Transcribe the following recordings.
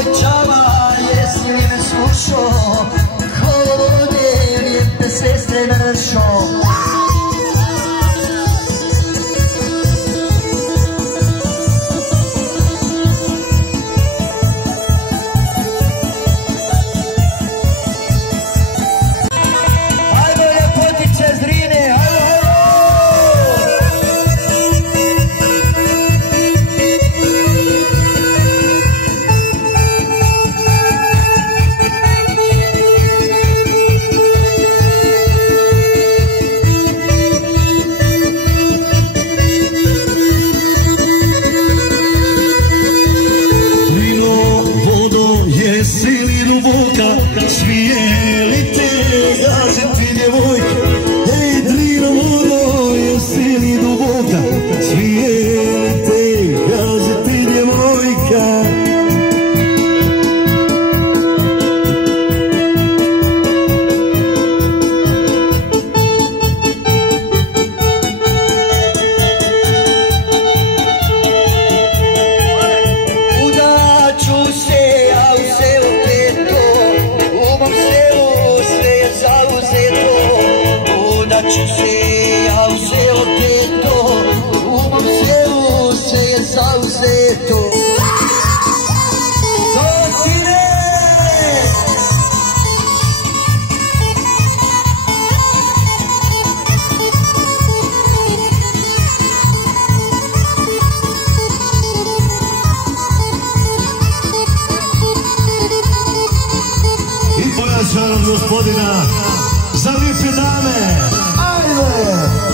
devojčama, jesi li me slušao? Kolodne, lijepe sestre našao. Gospodina za lijepe dame, ajde!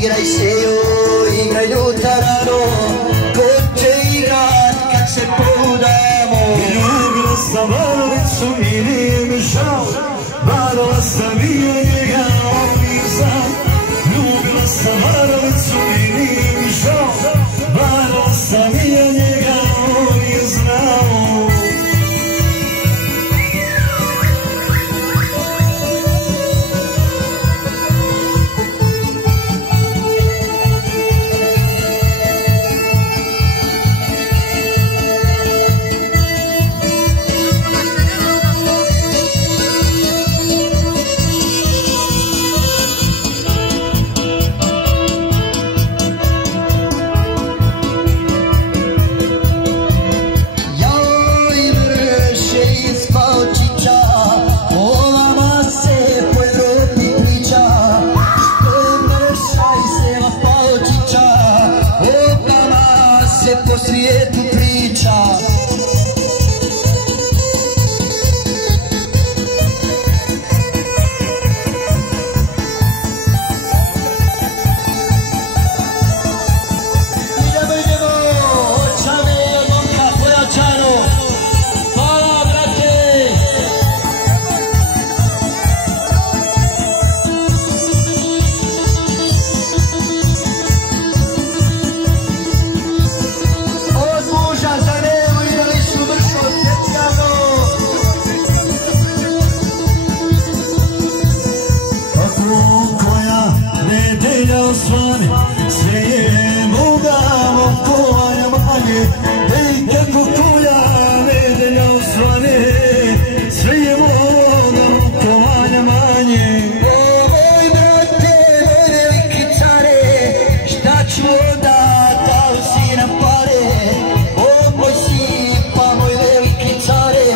Igraj se joj, igraj ljutarano, ko će igrat kad se poudamo. Ljubila sam Varalicu i nije mi žao, varala sam i njega, on nije znao. Ljubila sam Varalicu i nije mi žao, varala sam i njega, on nije znao. Po svijetu priča. Idemo, očane od momka pojačano. Hvala, brate. Sve je mogamo koja manje, ej kako koja nedelja osvane. Sve je mogamo koja manje. O moj brate, moj veliki care, šta ću onda dao si na pare. O moj si pa moj veliki care,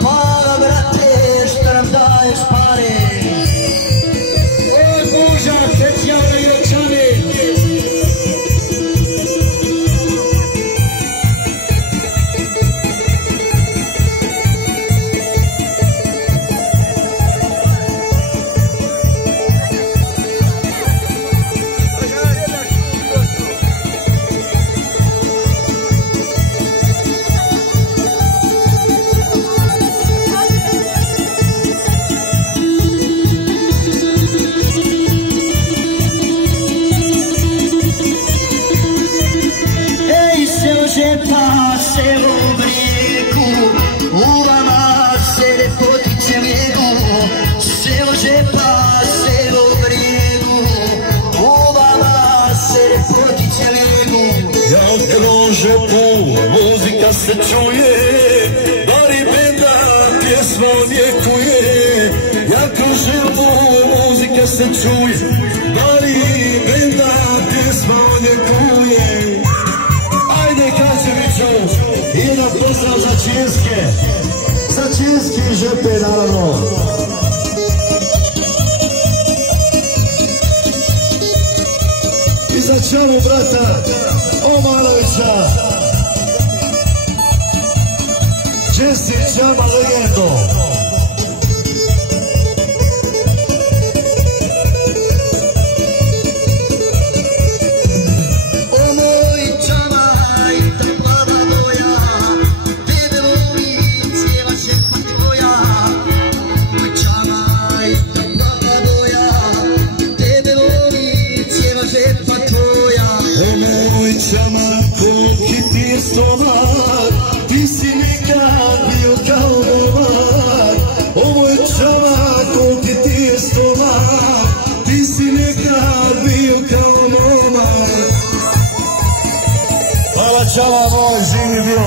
hvala brate šta nam daješ pare. O Boža, Pećjana i Račane. Pa se u brijegu, u vama se ljepotice lijedu. Selo žepa se u brijegu, u vama se ljepotice lijedu. Ja kroz žepu muzika se čuje, bari benda pjesma odjekuje. Ja kroz žepu muzika se čuje, bari benda pjesma odjekuje. Ajde Kačeviću, jedan pozdrav za Činske i žepe naravno. I za čavu brata Omanovića, čestit Čama legendo. Ti si nekad bio kao momak, o moj čovak, koliki ti je stomak. Ti si nekad bio kao momak. Hvala čava moj, živi bio.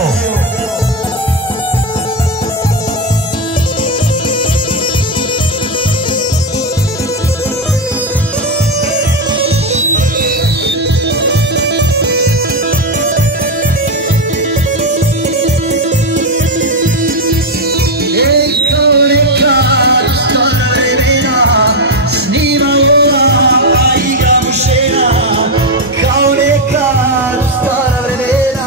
Kao nekad stara vremena,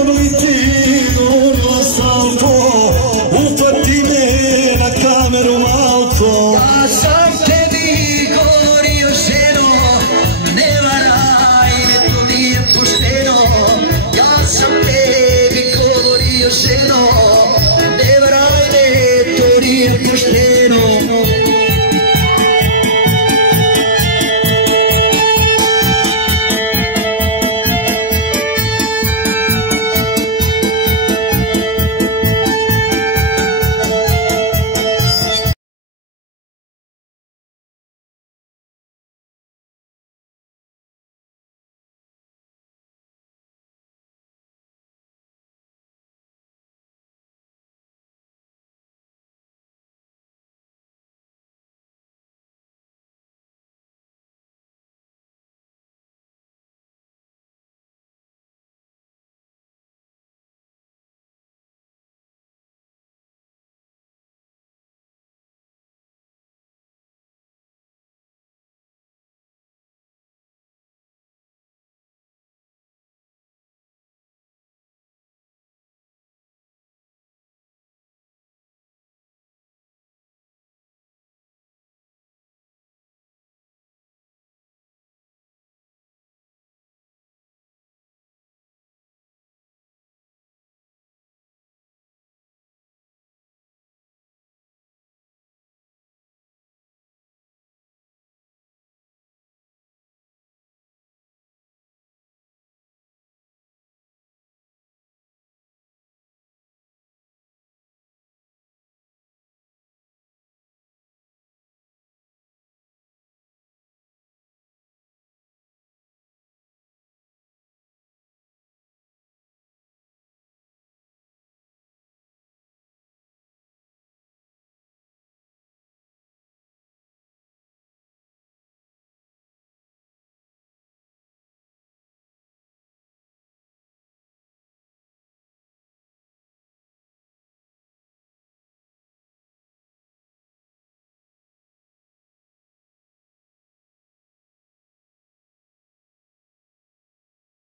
zavoliti